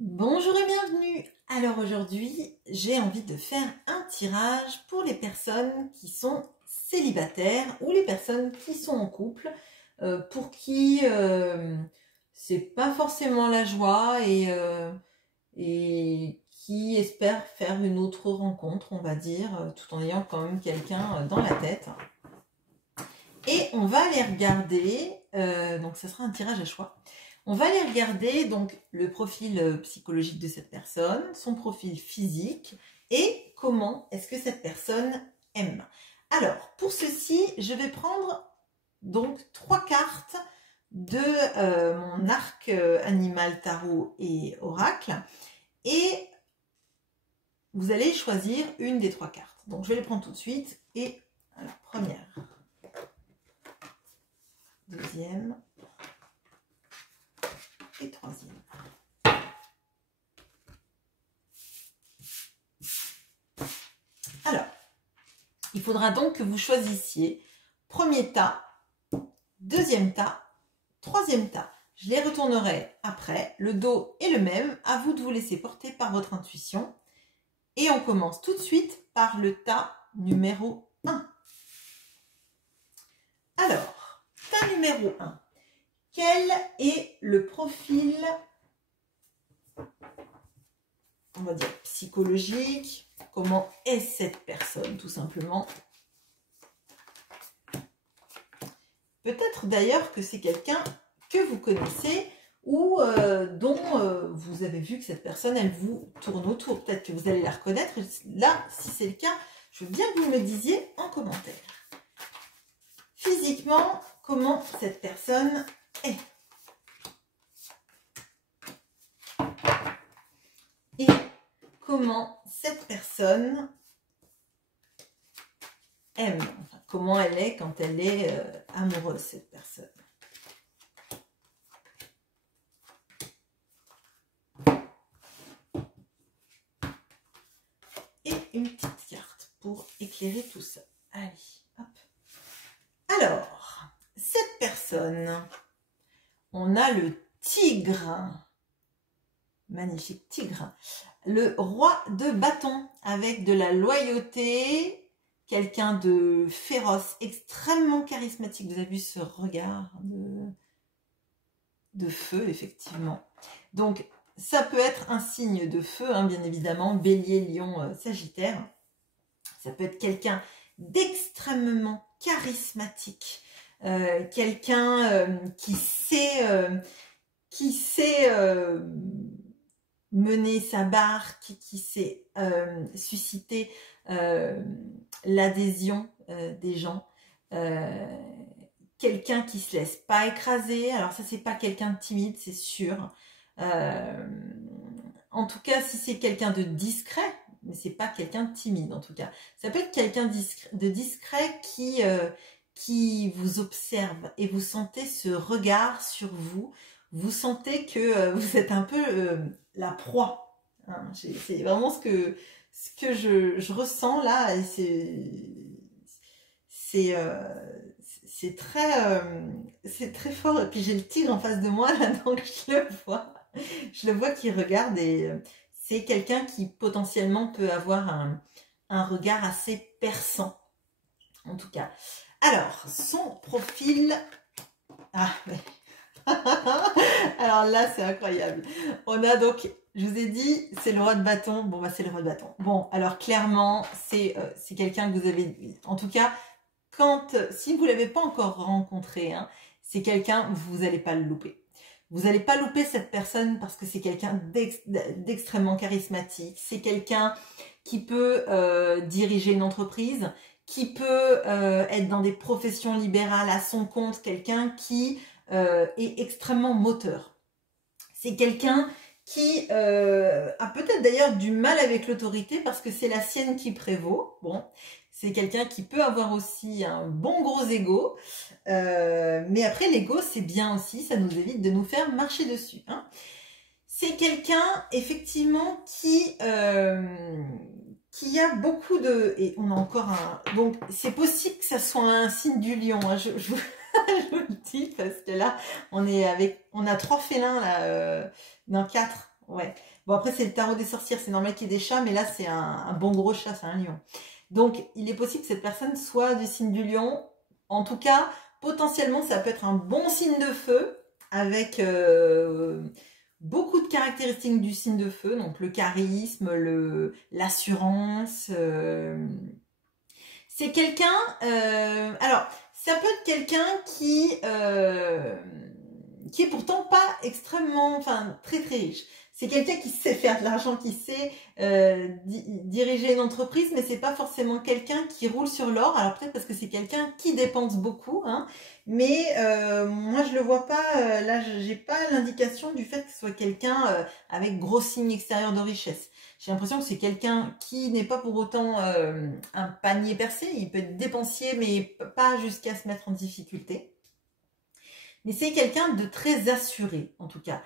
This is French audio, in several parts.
Bonjour et bienvenue. Alors aujourd'hui, j'ai envie de faire un tirage pour les personnes qui sont célibataires ou les personnes qui sont en couple, pour qui c'est pas forcément la joie et qui espèrent faire une autre rencontre, on va dire, tout en ayant quand même quelqu'un dans la tête. Et on va aller regarder, donc ça sera un tirage à choix. On va aller regarder donc le profil psychologique de cette personne, son profil physique et comment est-ce que cette personne aime. Alors, pour ceci, je vais prendre donc 3 cartes de mon arc animal tarot et oracle et vous allez choisir une des 3 cartes. Donc, je vais les prendre tout de suite et la première, deuxième et troisième. Alors, il faudra donc que vous choisissiez premier tas, deuxième tas, troisième tas. Je les retournerai après. Le dos est le même. À vous de vous laisser porter par votre intuition. Et on commence tout de suite par le tas numéro 1. Alors, tas numéro 1. Quel est le profil, on va dire, psychologique? Comment est cette personne, tout simplement? Peut-être d'ailleurs que c'est quelqu'un que vous connaissez ou dont vous avez vu que cette personne, elle vous tourne autour. Peut-être que vous allez la reconnaître. Là, si c'est le cas, je veux bien que vous me disiez en commentaire. Physiquement, comment cette personne est? Et comment cette personne aime, enfin, comment elle est quand elle est amoureuse, cette personne. Et une petite carte pour éclairer tout ça. Allez, hop. Alors, cette personne, on a le tigre. Magnifique tigre. Le roi de bâton avec de la loyauté, quelqu'un de féroce, extrêmement charismatique. Vous avez vu ce regard de feu, effectivement. Donc, ça peut être un signe de feu, hein, bien évidemment, bélier, lion, sagittaire. Ça peut être quelqu'un d'extrêmement charismatique, quelqu'un qui sait mener sa barre, qui sait susciter l'adhésion des gens, quelqu'un qui se laisse pas écraser. Alors ça, c'est pas quelqu'un de timide, c'est sûr. En tout cas, si c'est quelqu'un de discret, mais c'est pas quelqu'un de timide en tout cas. Ça peut être quelqu'un de discret qui vous observe et vous sentez ce regard sur vous. Vous sentez que vous êtes un peu la proie. Hein. C'est vraiment ce que je ressens là. C'est très fort. Et puis j'ai le tigre en face de moi là, donc je le vois. Je le vois qui regarde et c'est quelqu'un qui potentiellement peut avoir un regard assez perçant. En tout cas. Alors, son profil... Ah, ouais. Alors là, c'est incroyable. On a donc, je vous ai dit, c'est le roi de bâton. Bon, bah c'est le roi de bâton. Bon, alors clairement, c'est quelqu'un que vous avez... En tout cas, si vous ne l'avez pas encore rencontré, hein, c'est quelqu'un, vous n'allez pas le louper. Vous n'allez pas louper cette personne parce que c'est quelqu'un d'extrêmement charismatique. C'est quelqu'un qui peut diriger une entreprise, qui peut être dans des professions libérales à son compte, quelqu'un qui est extrêmement moteur. C'est quelqu'un qui a peut-être d'ailleurs du mal avec l'autorité parce que c'est la sienne qui prévaut. Bon, c'est quelqu'un qui peut avoir aussi un bon gros ego. Mais après, l'ego, c'est bien aussi, ça nous évite de nous faire marcher dessus. Hein. C'est quelqu'un, effectivement, qui a beaucoup de... Et on a encore un... Donc, c'est possible que ça soit un signe du lion. Hein. Je vous le dis parce que là, on a 3 félins, là, non, 4. Ouais. Bon, après, c'est le tarot des sorcières. C'est normal qu'il y ait des chats, mais là, c'est un bon gros chat, c'est un lion. Donc, il est possible que cette personne soit du signe du lion. En tout cas, potentiellement, ça peut être un bon signe de feu avec beaucoup de caractéristiques du signe de feu. Donc, le charisme, l'assurance. C'est quelqu'un... alors, ça peut être quelqu'un qui est pourtant pas extrêmement, enfin très très riche. C'est quelqu'un qui sait faire de l'argent, qui sait diriger une entreprise, mais c'est pas forcément quelqu'un qui roule sur l'or. Alors peut-être parce que c'est quelqu'un qui dépense beaucoup, hein, mais moi je le vois pas. Là, j'ai pas l'indication du fait que ce soit quelqu'un avec gros signe extérieur de richesse. J'ai l'impression que c'est quelqu'un qui n'est pas pour autant un panier percé. Il peut être dépensier, mais pas jusqu'à se mettre en difficulté. Mais c'est quelqu'un de très assuré, en tout cas.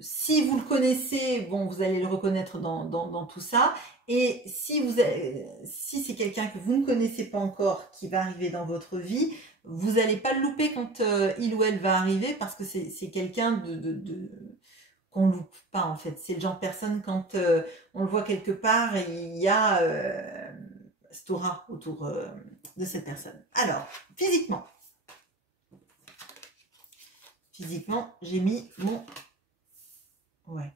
Si vous le connaissez, bon, vous allez le reconnaître dans tout ça. Et si c'est quelqu'un que vous ne connaissez pas encore, qui va arriver dans votre vie, vous n'allez pas le louper quand il ou elle va arriver, parce que c'est quelqu'un qu'on loupe pas, en fait. C'est le genre de personne, quand on le voit quelque part, il y a cette aura autour de cette personne. Alors, physiquement. Physiquement, j'ai mis mon... Ouais.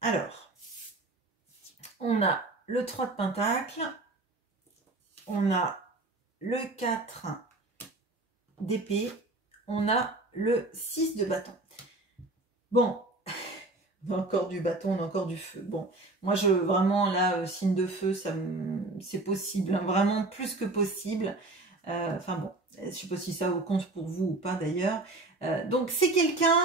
Alors, on a le 3 de pentacle, on a le 4 d'épée, on a le 6 de bâton. Bon, on a encore du bâton, on a encore du feu. Bon, moi, vraiment, là, signe de feu, c'est possible, hein, vraiment plus que possible. Enfin bon, je ne sais pas si ça compte pour vous ou pas d'ailleurs. Donc c'est quelqu'un,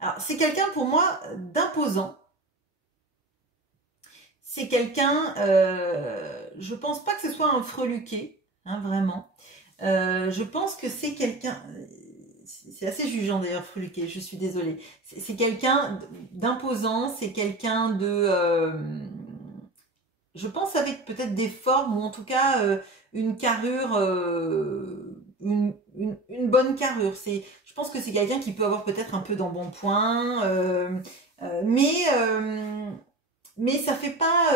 alors c'est quelqu'un pour moi d'imposant. C'est quelqu'un, je pense pas que ce soit un freluquet, hein, vraiment. Je pense que c'est quelqu'un, c'est assez jugeant d'ailleurs freluquet, je suis désolée. C'est quelqu'un d'imposant, c'est quelqu'un de... je pense avec peut-être des formes ou en tout cas une carrure, une bonne carrure. Je pense que c'est quelqu'un qui peut avoir peut-être un peu d'embonpoint, mais ça fait pas.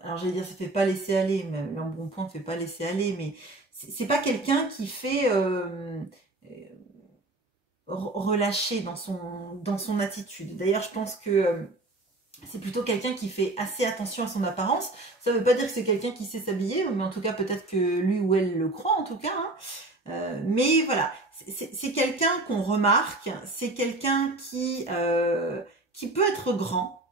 Alors j'allais dire ça fait pas laisser aller, mais l'embonpoint ne fait pas laisser aller, mais c'est pas quelqu'un qui fait relâcher dans son attitude. D'ailleurs, je pense que c'est plutôt quelqu'un qui fait assez attention à son apparence. Ça ne veut pas dire que c'est quelqu'un qui sait s'habiller, mais en tout cas peut-être que lui ou elle le croit en tout cas. Hein. Mais voilà, c'est quelqu'un qu'on remarque, c'est quelqu'un qui peut être grand,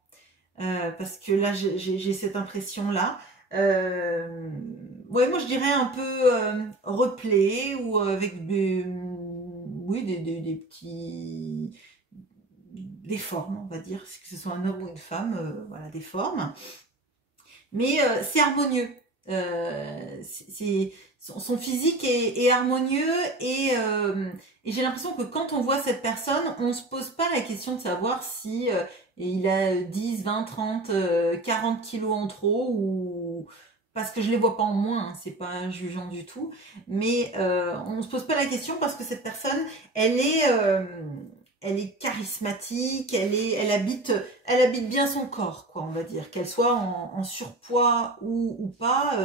parce que là j'ai cette impression-là. Ouais, moi je dirais un peu replé ou avec oui, des petits... des formes, on va dire, que ce soit un homme ou une femme, voilà, des formes. Mais c'est harmonieux. Son physique est harmonieux et j'ai l'impression que quand on voit cette personne, on ne se pose pas la question de savoir si il a 10, 20, 30, 40 kilos en trop ou... Parce que je les vois pas en moins, hein, c'est pas jugeant du tout. Mais on ne se pose pas la question parce que cette personne, elle est charismatique, elle habite bien son corps, quoi, on va dire. Qu'elle soit en surpoids ou pas,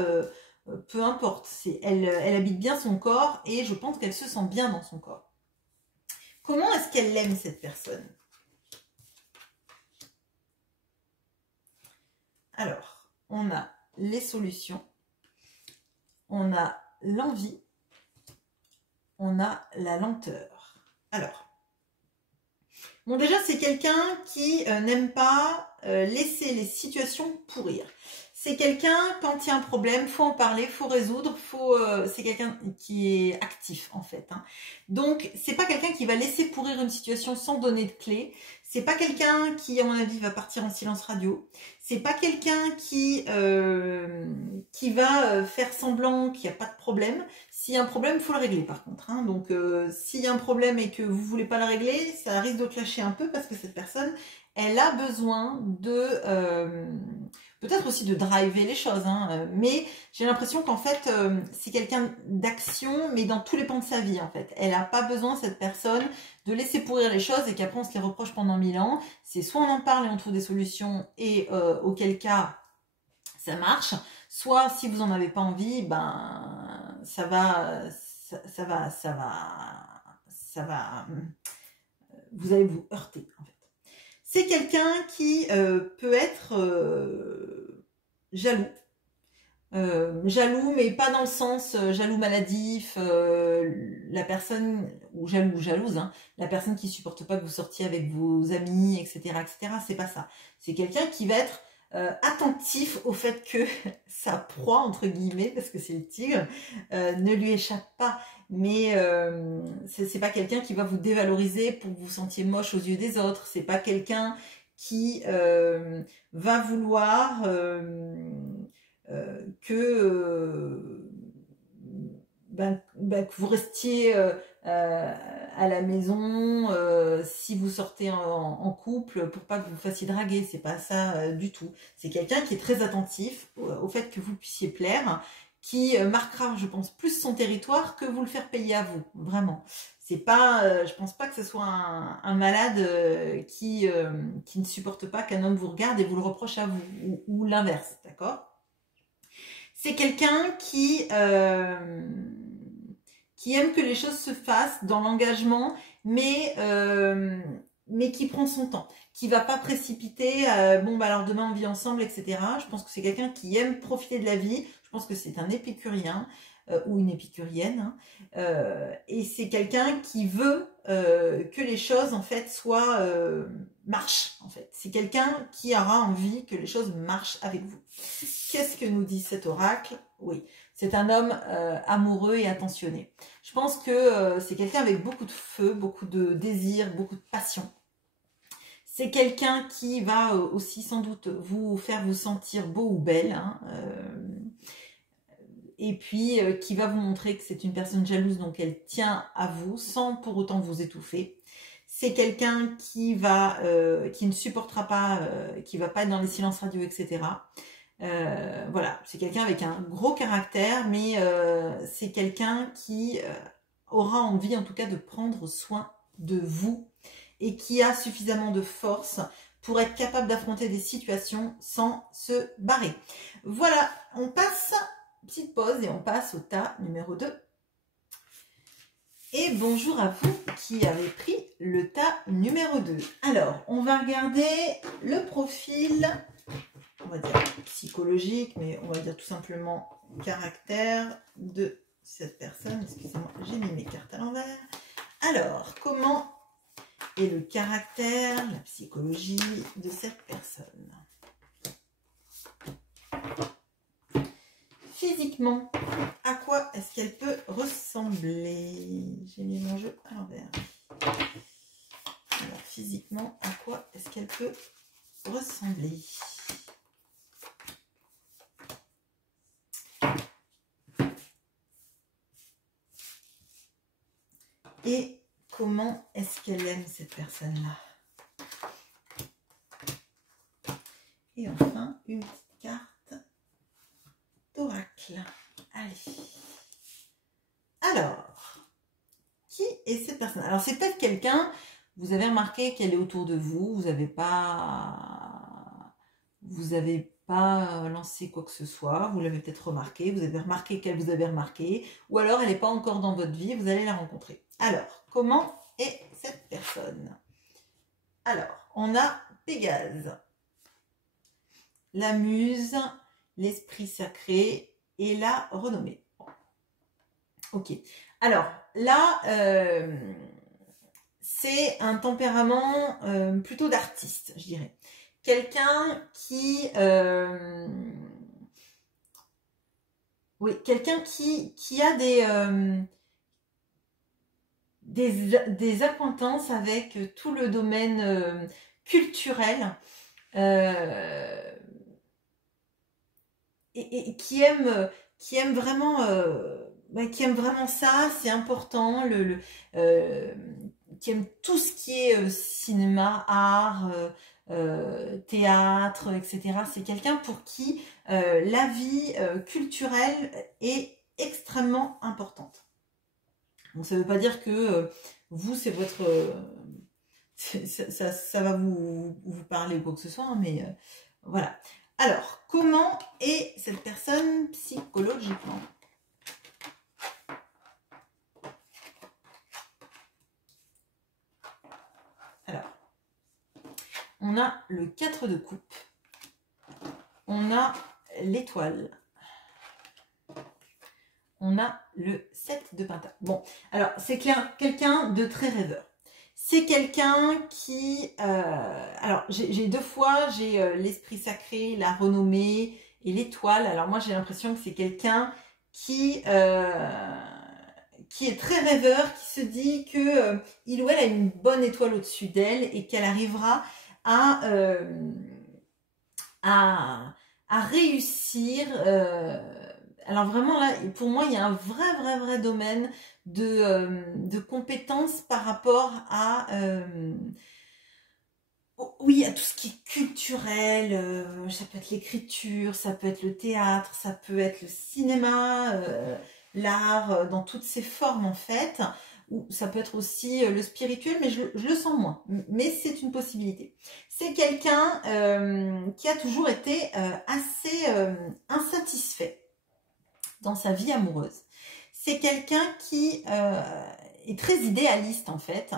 peu importe. Elle habite bien son corps et je pense qu'elle se sent bien dans son corps. Comment est-ce qu'elle aime cette personne? Alors, on a les solutions, on a l'envie, on a la lenteur. Alors, bon, déjà, c'est quelqu'un qui n'aime pas laisser les situations pourrir. C'est quelqu'un, quand il y a un problème, faut en parler, faut résoudre, c'est quelqu'un qui est actif, en fait. Hein. Donc, c'est pas quelqu'un qui va laisser pourrir une situation sans donner de clé. C'est pas quelqu'un qui, à mon avis, va partir en silence radio. C'est pas quelqu'un qui va faire semblant qu'il n'y a pas de problème. S'il y a un problème, il faut le régler par contre. Hein. Donc, s'il y a un problème et que vous ne voulez pas le régler, ça risque de clasher un peu parce que cette personne, elle a besoin peut-être aussi de driver les choses, hein, mais j'ai l'impression qu'en fait, c'est quelqu'un d'action, mais dans tous les pans de sa vie, en fait. Elle n'a pas besoin, cette personne, de laisser pourrir les choses et qu'après on se les reproche pendant 1000 ans. C'est soit on en parle et on trouve des solutions, et auquel cas, ça marche, soit si vous n'en avez pas envie, ben, ça va, vous allez vous heurter, en fait. C'est quelqu'un qui peut être jaloux. Jaloux, mais pas dans le sens jaloux maladif, la personne, ou jaloux ou jalouse, hein, la personne qui supporte pas que vous sortiez avec vos amis, etc., etc., c'est pas ça. C'est quelqu'un qui va être attentif au fait que sa proie, entre guillemets, parce que c'est le tigre, ne lui échappe pas. Mais c'est pas quelqu'un qui va vous dévaloriser pour que vous vous sentiez moche aux yeux des autres. C'est pas quelqu'un qui va vouloir que vous restiez à la maison si vous sortez en couple pour pas que vous vous fassiez draguer. C'est pas ça du tout. C'est quelqu'un qui est très attentif au fait que vous puissiez plaire, qui marquera, je pense, plus son territoire que vous le faire payer à vous. Vraiment. C'est pas, je pense pas que ce soit un malade qui ne supporte pas qu'un homme vous regarde et vous le reproche à vous, ou l'inverse, d'accord? C'est quelqu'un qui aime que les choses se fassent dans l'engagement, mais qui prend son temps, qui va pas précipiter, bon bah alors demain on vit ensemble, etc. Je pense que c'est quelqu'un qui aime profiter de la vie. Je pense que c'est un épicurien ou une épicurienne, hein. Et c'est quelqu'un qui veut que les choses en fait soient marchent, en fait. C'est quelqu'un qui aura envie que les choses marchent avec vous. Qu'est-ce que nous dit cet oracle? Oui, c'est un homme amoureux et attentionné. Je pense que c'est quelqu'un avec beaucoup de feu, beaucoup de désir, beaucoup de passion. C'est quelqu'un qui va aussi sans doute vous faire vous sentir beau ou belle, hein, et puis qui va vous montrer que c'est une personne jalouse, donc elle tient à vous sans pour autant vous étouffer. C'est quelqu'un qui ne supportera pas, qui va pas être dans les silences radio, etc. Voilà, c'est quelqu'un avec un gros caractère, mais c'est quelqu'un qui aura envie en tout cas de prendre soin de vous et qui a suffisamment de force pour être capable d'affronter des situations sans se barrer. Voilà, on passe, petite pause et on passe au tas numéro 2. Et bonjour à vous qui avez pris le tas numéro 2. Alors, on va regarder le profil, on va dire psychologique, mais on va dire tout simplement caractère de cette personne. Excusez-moi, j'ai mis mes cartes à l'envers. Alors, comment est le caractère, la psychologie de cette personne? Physiquement, à quoi est-ce qu'elle peut ressembler? J'ai mis mon jeu à l'envers. Alors, physiquement, à quoi est-ce qu'elle peut ressembler? Et comment est-ce qu'elle aime cette personne-là? Et enfin, une petite carte d'oracle. Allez. Alors, qui est cette personne? Alors, c'est peut-être quelqu'un, vous avez remarqué qu'elle est autour de vous, vous n'avez pas lancé quoi que ce soit, vous l'avez peut-être remarqué, vous avez remarqué qu'elle vous avait remarqué, ou alors elle n'est pas encore dans votre vie, vous allez la rencontrer. Alors, comment est cette personne? Alors, on a Pégase, la muse, l'esprit sacré et la renommée. Ok. Alors, là, c'est un tempérament plutôt d'artiste, je dirais. Quelqu'un qui... oui, quelqu'un qui a des acquaintances avec tout le domaine culturel et qui aime vraiment ça, c'est important, qui aime tout ce qui est cinéma, art, théâtre, etc. C'est quelqu'un pour qui la vie culturelle est extrêmement importante. Donc ça ne veut pas dire que vous, c'est votre... ça va vous parler ou quoi que ce soit, hein, mais voilà. Alors, comment est cette personne psychologiquement? Alors, on a le 4 de coupe, on a l'étoile, on a le 7 de pentacle. Bon, alors c'est quelqu'un de très rêveur. C'est quelqu'un qui... alors, j'ai deux fois, j'ai l'esprit sacré, la renommée et l'étoile. Alors moi, j'ai l'impression que c'est quelqu'un qui est très rêveur, qui se dit que il ou elle a une bonne étoile au-dessus d'elle et qu'elle arrivera à, à, à réussir. Alors vraiment là, pour moi, il y a un vrai domaine de compétences par rapport à oui, à tout ce qui est culturel. Ça peut être l'écriture, ça peut être le théâtre, ça peut être le cinéma, l'art dans toutes ses formes en fait. Ou ça peut être aussi le spirituel, mais je le sens moins. Mais c'est une possibilité. C'est quelqu'un qui a toujours été assez insatisfait dans sa vie amoureuse. C'est quelqu'un qui est très idéaliste en fait.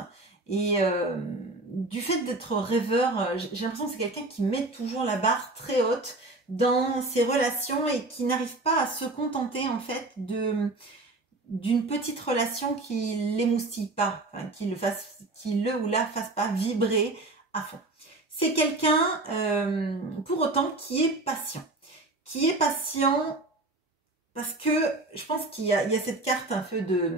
Et du fait d'être rêveur, j'ai l'impression que c'est quelqu'un qui met toujours la barre très haute dans ses relations et qui n'arrive pas à se contenter en fait d'une petite relation qui l'émoustille pas, enfin, qui le ou la fasse pas vibrer à fond. C'est quelqu'un pour autant qui est patient. Qui est patient parce que je pense qu'il y a cette carte un peu de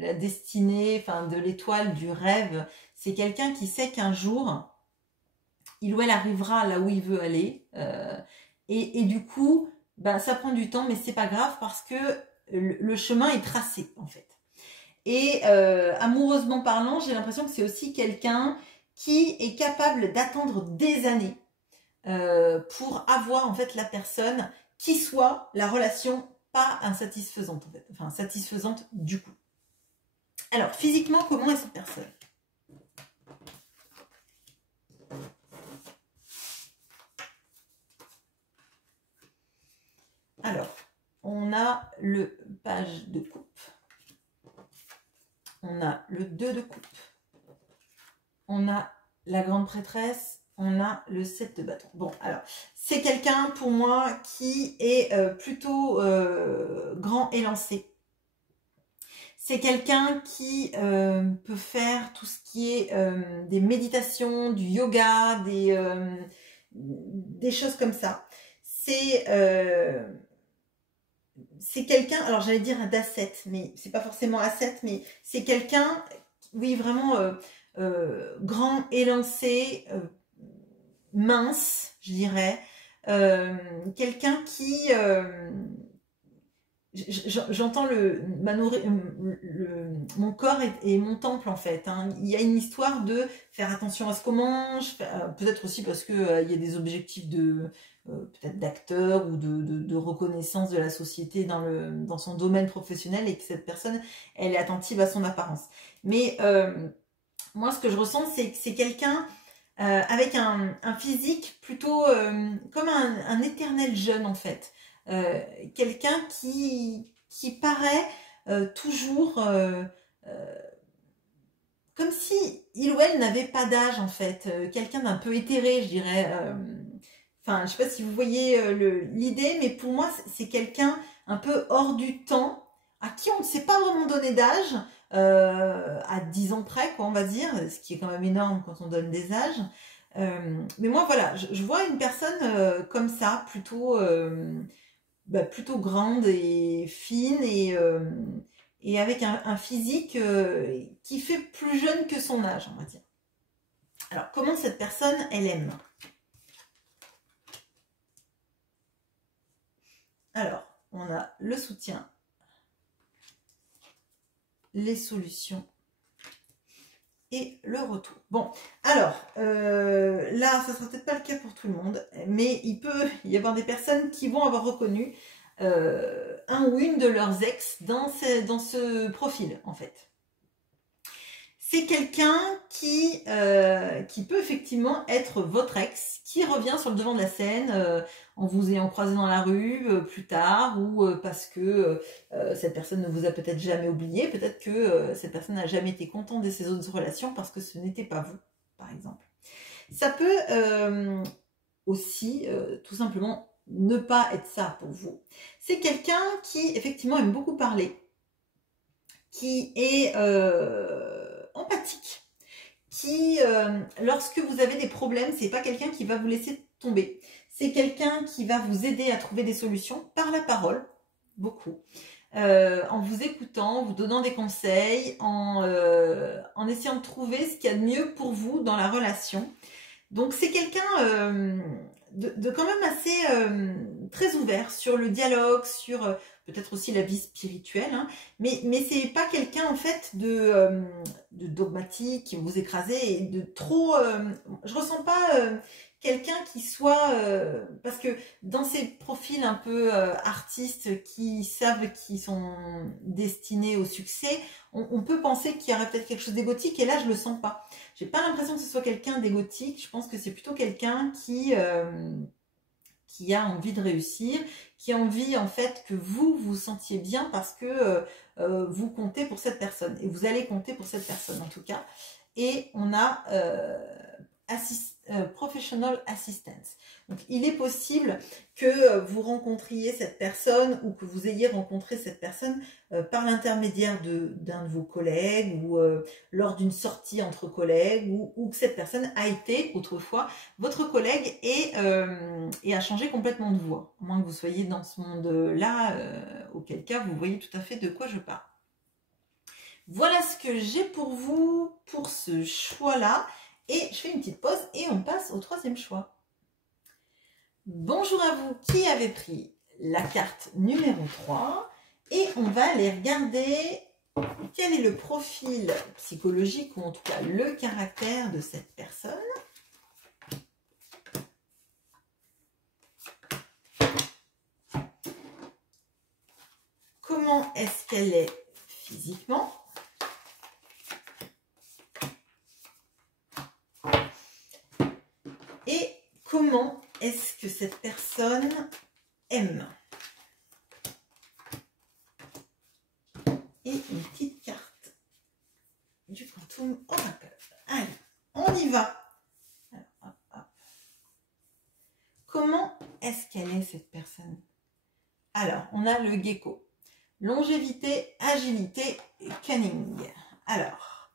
la destinée, enfin de l'étoile, du rêve. C'est quelqu'un qui sait qu'un jour, il ou elle arrivera là où il veut aller. Et du coup, ben, ça prend du temps, mais c'est pas grave parce que le chemin est tracé en fait. Et amoureusement parlant, j'ai l'impression que c'est aussi quelqu'un qui est capable d'attendre des années pour avoir en fait la personne qui soit la relation pas insatisfaisante en fait, enfin satisfaisante du coup. Alors physiquement, comment est cette personne? Alors, on a le page de coupe, on a le 2 de coupe, on a la grande prêtresse, on a le 7 de bâton. Bon, alors, c'est quelqu'un pour moi qui est plutôt grand et lancé. C'est quelqu'un qui peut faire tout ce qui est des méditations, du yoga, des choses comme ça. C'est quelqu'un, alors j'allais dire d'ascète, mais c'est pas forcément ascète, mais c'est quelqu'un, oui, vraiment grand, élancé, mince, je dirais. Quelqu'un qui... j'entends mon corps est mon temple en fait. Hein. Il y a une histoire de faire attention à ce qu'on mange, peut-être aussi parce que il y a des objectifs de peut-être d'acteur ou de reconnaissance de la société dans son domaine professionnel et que cette personne elle est attentive à son apparence. Mais moi ce que je ressens c'est que c'est quelqu'un avec un physique plutôt comme un éternel jeune en fait. Quelqu'un qui paraît toujours comme si il ou elle n'avait pas d'âge en fait, quelqu'un d'un peu éthéré je dirais. Enfin, je sais pas si vous voyez l'idée, mais pour moi c'est quelqu'un un peu hors du temps, à qui on ne s'est pas vraiment donné d'âge, à 10 ans près quoi on va dire, ce qui est quand même énorme quand on donne des âges. Mais moi voilà, je vois une personne comme ça, plutôt grande et fine et avec un physique qui fait plus jeune que son âge, on va dire. Alors, comment cette personne, elle aime? Alors, on a le soutien, les solutions et le retour. Bon, alors, là, ça sera peut-être pas le cas pour tout le monde, mais il peut y avoir des personnes qui vont avoir reconnu un ou une de leurs ex dans ce profil, en fait. C'est quelqu'un qui peut effectivement être votre ex, qui revient sur le devant de la scène en vous ayant croisé dans la rue plus tard, ou parce que cette personne ne vous a peut-être jamais oublié, peut-être que cette personne n'a jamais été contente de ses autres relations parce que ce n'était pas vous, par exemple. Ça peut aussi tout simplement ne pas être ça pour vous. C'est quelqu'un qui effectivement aime beaucoup parler, qui est empathique, qui, lorsque vous avez des problèmes, c'est pas quelqu'un qui va vous laisser tomber. C'est quelqu'un qui va vous aider à trouver des solutions par la parole, beaucoup. En vous écoutant, en vous donnant des conseils, en essayant de trouver ce qu'il y a de mieux pour vous dans la relation. Donc c'est quelqu'un de quand même assez très ouvert sur le dialogue, sur peut-être aussi la vie spirituelle, hein, mais c'est pas quelqu'un en fait de dogmatique qui va vous écraser et de trop. Je ressens pas quelqu'un qui soit parce que dans ces profils un peu artistes qui savent qu'ils sont destinés au succès, on peut penser qu'il y aurait peut-être quelque chose d'égotique et là je le sens pas. J'ai pas l'impression que ce soit quelqu'un d'égotique, je pense que c'est plutôt quelqu'un qui a envie de réussir, qui a envie en fait que vous vous sentiez bien parce que vous comptez pour cette personne et vous allez compter pour cette personne en tout cas. Et on a professional assistance. Donc il est possible que vous rencontriez cette personne ou que vous ayez rencontré cette personne par l'intermédiaire d'un de vos collègues ou lors d'une sortie entre collègues ou que cette personne a été autrefois votre collègue et a changé complètement de voie. À moins que vous soyez dans ce monde-là, auquel cas vous voyez tout à fait de quoi je parle. Voilà ce que j'ai pour vous pour ce choix-là. Et je fais une petite pause et on passe au troisième choix. Bonjour à vous qui avez pris la carte numéro 3. Et on va aller regarder quel est le profil psychologique ou en tout cas le caractère de cette personne. Comment est-ce qu'elle est physiquement ? Et comment est-ce que cette personne aime? Et une petite carte du Quantum Oracle. Allez, on y va. Alors, hop, hop. Comment est-ce qu'elle est cette personne? Alors, on a le gecko. Longévité, agilité et cunning. Alors,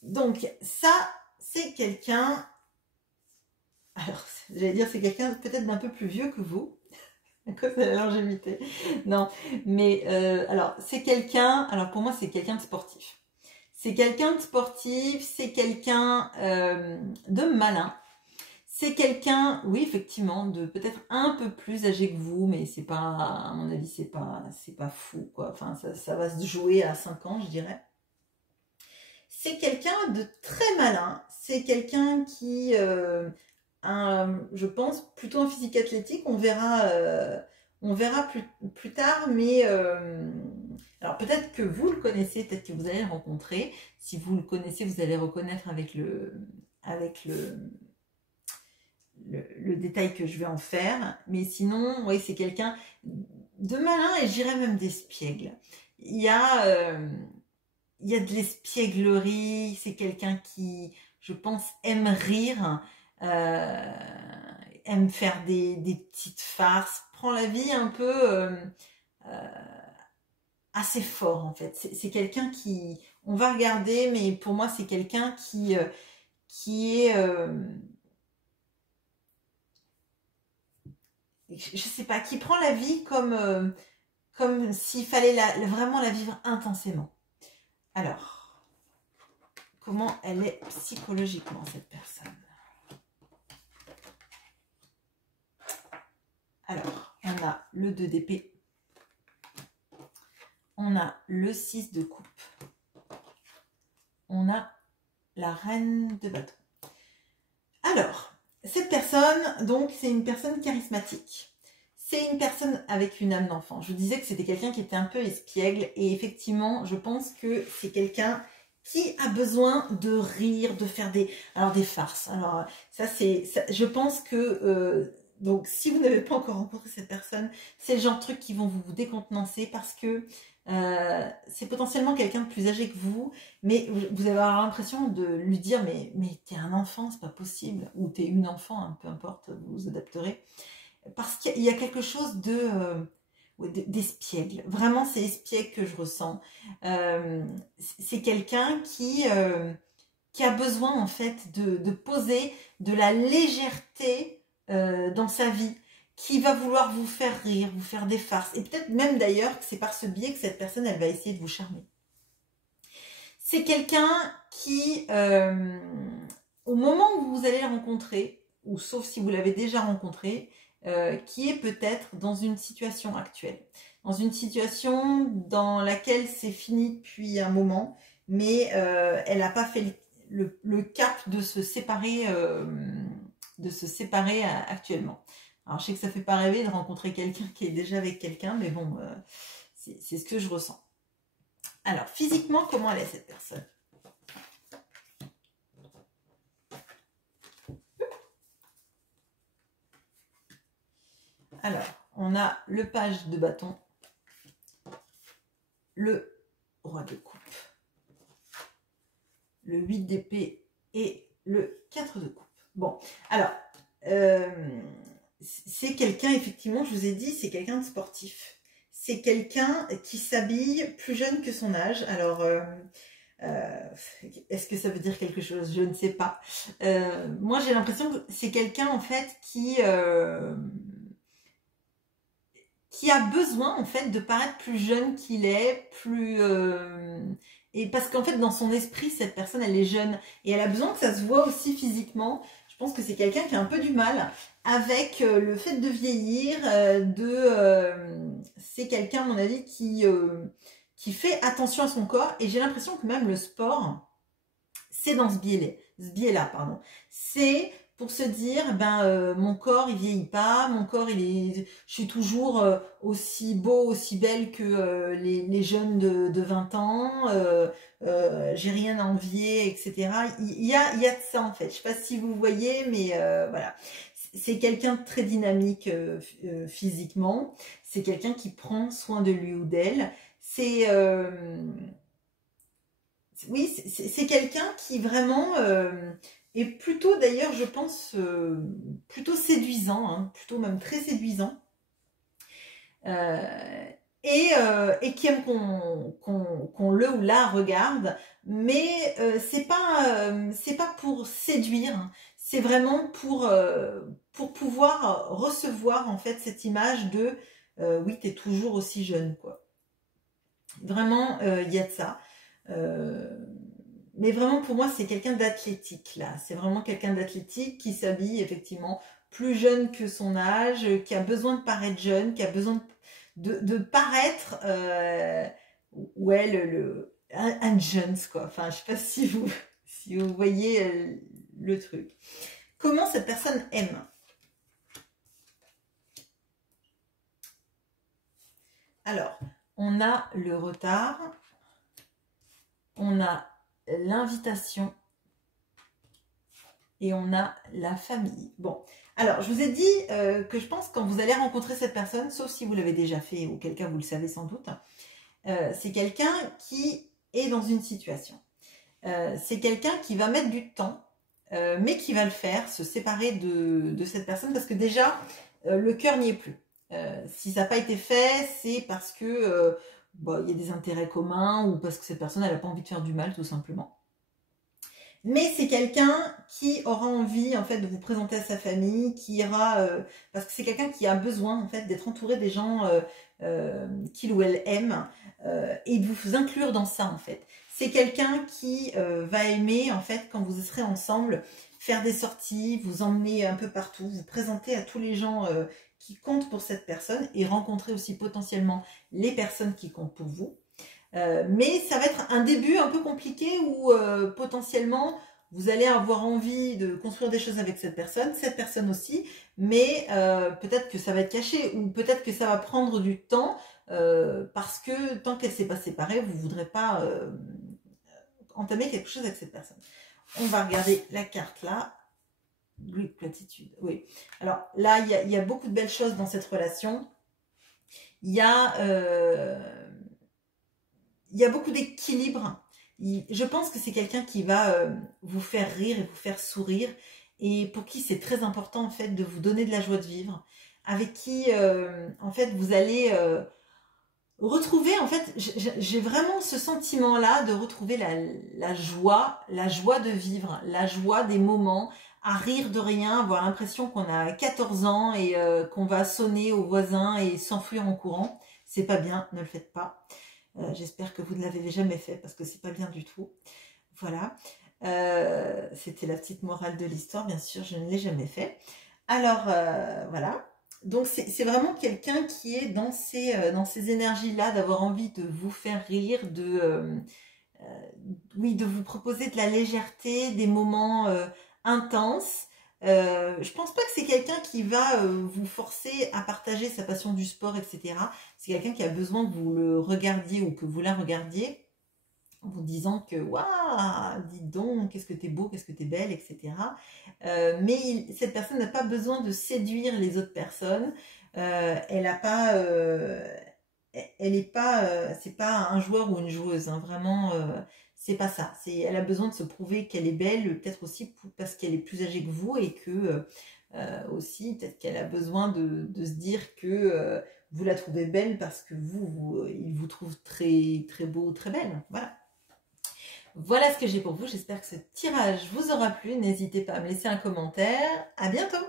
donc ça, c'est quelqu'un... Alors, j'allais dire, c'est quelqu'un peut-être d'un peu plus vieux que vous, à cause de la longévité. Non, mais alors, c'est quelqu'un, alors pour moi, c'est quelqu'un de sportif. C'est quelqu'un de sportif, c'est quelqu'un de malin. C'est quelqu'un, oui, effectivement, de peut-être un peu plus âgé que vous, mais c'est pas, à mon avis, c'est pas fou, quoi. Enfin, ça va se jouer à 5 ans, je dirais. C'est quelqu'un de très malin. C'est quelqu'un qui... je pense, plutôt en physique athlétique. On verra plus tard, mais alors peut-être que vous le connaissez, peut-être que vous allez le rencontrer. Si vous le connaissez, vous allez reconnaître avec le détail que je vais en faire. Mais sinon, oui, c'est quelqu'un de malin et j'irais même d'espiègle. Il y a de l'espièglerie, c'est quelqu'un qui, je pense, aime rire. Aime faire des petites farces, prend la vie un peu assez fort en fait. C'est quelqu'un qui, on va regarder, mais pour moi c'est quelqu'un qui est, je sais pas, qui prend la vie comme s'il fallait vraiment la vivre intensément. Alors, comment elle est psychologiquement cette personne ? Alors, on a le 2 d'épée, on a le 6 de coupe, on a la reine de bâton. Alors, cette personne, donc, c'est une personne charismatique. C'est une personne avec une âme d'enfant. Je vous disais que c'était quelqu'un qui était un peu espiègle. Et effectivement, je pense que c'est quelqu'un qui a besoin de rire, de faire des farces. Alors, ça, je pense que... donc, si vous n'avez pas encore rencontré cette personne, c'est le genre de truc qui vont vous décontenancer parce que c'est potentiellement quelqu'un de plus âgé que vous, mais vous allez avoir l'impression de lui dire mais t'es un enfant, c'est pas possible, ou t'es une enfant, hein, peu importe, vous vous adapterez, parce qu'il y a quelque chose d'espiègle. Vraiment, c'est espiègle que je ressens. C'est quelqu'un qui a besoin en fait de poser de la légèreté dans sa vie, qui va vouloir vous faire rire, vous faire des farces. Et peut-être même d'ailleurs que c'est par ce biais que cette personne, elle va essayer de vous charmer. C'est quelqu'un qui, au moment où vous allez le rencontrer, ou sauf si vous l'avez déjà rencontré, qui est peut-être dans une situation actuelle. Dans une situation dans laquelle c'est fini depuis un moment, mais elle n'a pas fait le cap de se séparer actuellement. Alors, je sais que ça fait pas rêver de rencontrer quelqu'un qui est déjà avec quelqu'un, mais bon, c'est ce que je ressens. Alors, physiquement, comment elle est cette personne? Alors, on a le page de bâton, le roi de coupe, le 8 d'épée et le 4 de coupe. Bon, alors... c'est quelqu'un, effectivement, je vous ai dit, c'est quelqu'un de sportif. C'est quelqu'un qui s'habille plus jeune que son âge. Alors, est-ce que ça veut dire quelque chose? Je ne sais pas. Moi, j'ai l'impression que c'est quelqu'un, en fait, qui a besoin, en fait, de paraître plus jeune qu'il est, et parce qu'en fait, dans son esprit, cette personne, elle est jeune. Et elle a besoin que ça se voit aussi physiquement. Je pense que c'est quelqu'un qui a un peu du mal avec le fait de vieillir, c'est quelqu'un, à mon avis, qui fait attention à son corps. Et j'ai l'impression que même le sport, c'est dans ce biais-là, pardon. C'est pour se dire, mon corps, il vieillit pas, mon corps, je suis toujours aussi beau, aussi belle que les jeunes de 20 ans, j'ai rien à envier, etc. Il y a de ça, en fait. Je sais pas si vous voyez, mais voilà. C'est quelqu'un de très dynamique physiquement. C'est quelqu'un qui prend soin de lui ou d'elle. Oui, c'est quelqu'un qui vraiment est plutôt, d'ailleurs, je pense, plutôt séduisant, hein, plutôt même très séduisant. Et qui aime qu'on le ou la regarde, mais c'est pas pour séduire, hein. C'est vraiment pour pouvoir recevoir en fait cette image de oui, t'es toujours aussi jeune, quoi. Vraiment, il y a de ça. Mais vraiment, pour moi, c'est quelqu'un d'athlétique, là. C'est vraiment quelqu'un d'athlétique qui s'habille, effectivement, plus jeune que son âge, qui a besoin de paraître jeune, qui a besoin de paraître, ouais, un Jones, quoi. Enfin, je sais pas si vous voyez le truc. Comment cette personne aime? Alors, on a le retard, on a l'invitation et on a la famille. Bon, alors je vous ai dit que je pense quand vous allez rencontrer cette personne, sauf si vous l'avez déjà fait ou quelqu'un vous le savez sans doute, c'est quelqu'un qui est dans une situation. C'est quelqu'un qui va mettre du temps, mais qui va le faire, se séparer de cette personne parce que déjà, le cœur n'y est plus. Si ça n'a pas été fait, c'est parce que il y a des intérêts communs ou parce que cette personne, elle n'a pas envie de faire du mal, tout simplement. Mais c'est quelqu'un qui aura envie, en fait, de vous présenter à sa famille, qui ira... parce que c'est quelqu'un qui a besoin, en fait, d'être entouré des gens qu'il ou elle aime et de vous inclure dans ça, en fait. C'est quelqu'un qui va aimer, en fait, quand vous serez ensemble, faire des sorties, vous emmener un peu partout, vous présenter à tous les gens qui comptent pour cette personne et rencontrer aussi potentiellement les personnes qui comptent pour vous. Mais ça va être un début un peu compliqué où potentiellement vous allez avoir envie de construire des choses avec cette personne aussi, mais peut-être que ça va être caché ou peut-être que ça va prendre du temps parce que tant qu'elle ne s'est pas séparée, vous ne voudrez pas entamer quelque chose avec cette personne. On va regarder la carte là. Great Gratitude, oui. Alors là, il y a beaucoup de belles choses dans cette relation. Il y a beaucoup d'équilibre. Je pense que c'est quelqu'un qui va vous faire rire et vous faire sourire et pour qui c'est très important en fait de vous donner de la joie de vivre, avec qui en fait vous allez retrouver, en fait j'ai vraiment ce sentiment là de retrouver la joie de vivre, la joie des moments, à rire de rien, avoir l'impression qu'on a 14 ans et qu'on va sonner aux voisins et s'enfuir en courant. C'est pas bien, ne le faites pas. J'espère que vous ne l'avez jamais fait parce que c'est pas bien du tout. Voilà. C'était la petite morale de l'histoire, bien sûr, je ne l'ai jamais fait. Alors, voilà. Donc, c'est vraiment quelqu'un qui est dans ces énergies-là, d'avoir envie de vous faire rire, oui, de vous proposer de la légèreté, des moments intenses. Je pense pas que c'est quelqu'un qui va vous forcer à partager sa passion du sport, etc. C'est quelqu'un qui a besoin que vous le regardiez ou que vous la regardiez en vous disant que waouh, dis donc, qu'est-ce que t'es beau, qu'est-ce que t'es belle, etc. Mais cette personne n'a pas besoin de séduire les autres personnes. Elle a pas, elle est pas, c'est pas un joueur ou une joueuse, hein, vraiment. C'est pas ça. Elle a besoin de se prouver qu'elle est belle, peut-être aussi parce qu'elle est plus âgée que vous et que aussi peut-être qu'elle a besoin de se dire que vous la trouvez belle parce que il vous trouve très très beau, très belle. Voilà. Voilà ce que j'ai pour vous. J'espère que ce tirage vous aura plu. N'hésitez pas à me laisser un commentaire. À bientôt.